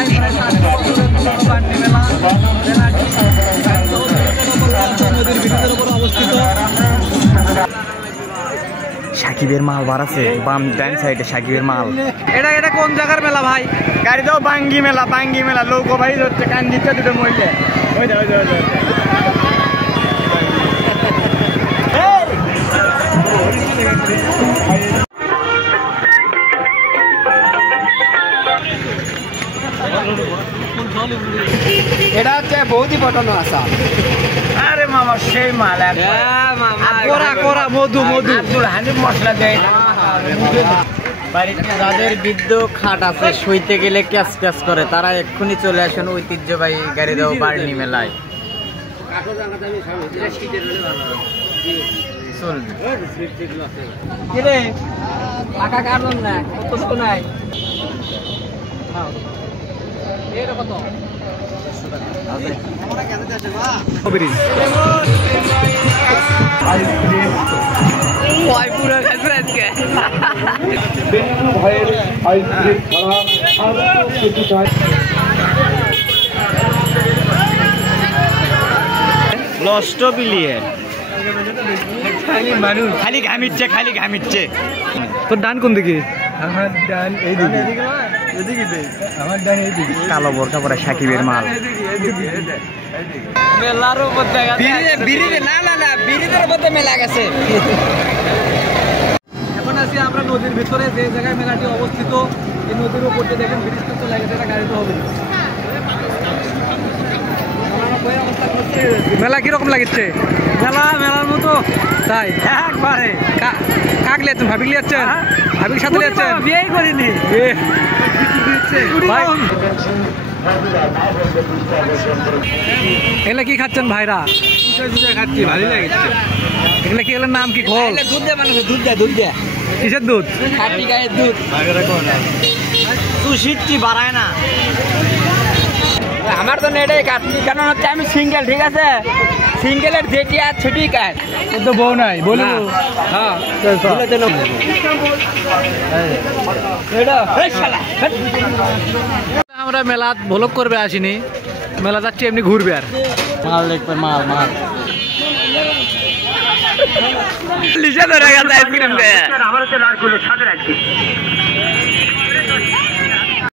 প্রায় 700 বছরের পুরনো বান্ডি মেলা। মেলাটি নদীর ব্রিজের উপর অবস্থিত। সাকিবের মাল বার আছে বাম ডান সাইডে সাকিবের মাল। এটা কোন জায়গার মেলা ভাই? গাড়ি দাও বাঙ্গি মেলা লোক ভাই হচ্ছে কান দিচ্ছে দুটো মহিলা ওই এটা হচ্ছে বৌদি পটানো আসা। আরে মামা সেই মাল কোরা মধু মশলা দেয়। যাদের বৃদ্ধ খাট আছে সইতে গেলে ক্যাচ ক্যাচ করে তারা এক্ষুনি চলে আসেন ঐতিহ্যবাহী গাড়িদাও বার্নি মেলায়। লস্ট বিলিয়ন খালি ঘামিচ্ছে। তোর ডান কোন দিকে? আমার ডান এইদিকে। কালো বোরকা পরা সাকিবের মাল। মেলার উপর দেখা ব্রিজের মধ্যে মেলা গেছে। এখন আছি আমরা নদীর ভিতরে, যে জায়গায় মেলাটি অবস্থিত। এই নদীর উপর দিয়ে দেখেন ব্রিজটা চলে গেছে, এটা গাড়িতে হবে। মেলা কিরকম লাগছে? মেলার মতো তাই একবারে। কাক লিয়াচ্ছেন? ভাবি লিয়াচ্ছেন? ভাবির সাথে লিয়াচ্ছেন? বিয়েই করিনি ভাই। এগুলা কি খাচ্ছেন ভাইরা? খাচ্ছি, ভালোই লাগছে। এগুলা কি, এগুলোর নাম কি? ঘোল? দুধ দেয় মানুষ, দুধ দেয়। কিসের দুধ? খাঁটি গায়ের দুধ। তুই শীতটি বাড়ায় না। আমার তো এটাই কাটনি, কারণ হচ্ছে আমি সিঙ্গেল, ঠিক আছে? সিঙ্গেলের যেটি আর সেটি কাট। তোর তো বউ নাই, বলি? হ্যাঁ, আমরা মেলা ভ্লগ করবে আসিনি, মেলা যাচ্ছি এমনি ঘুরবে। আর মাল দেখবে, মাল লিসা ধরে গেছে আইসক্রিম। আমার সাথে রাখছি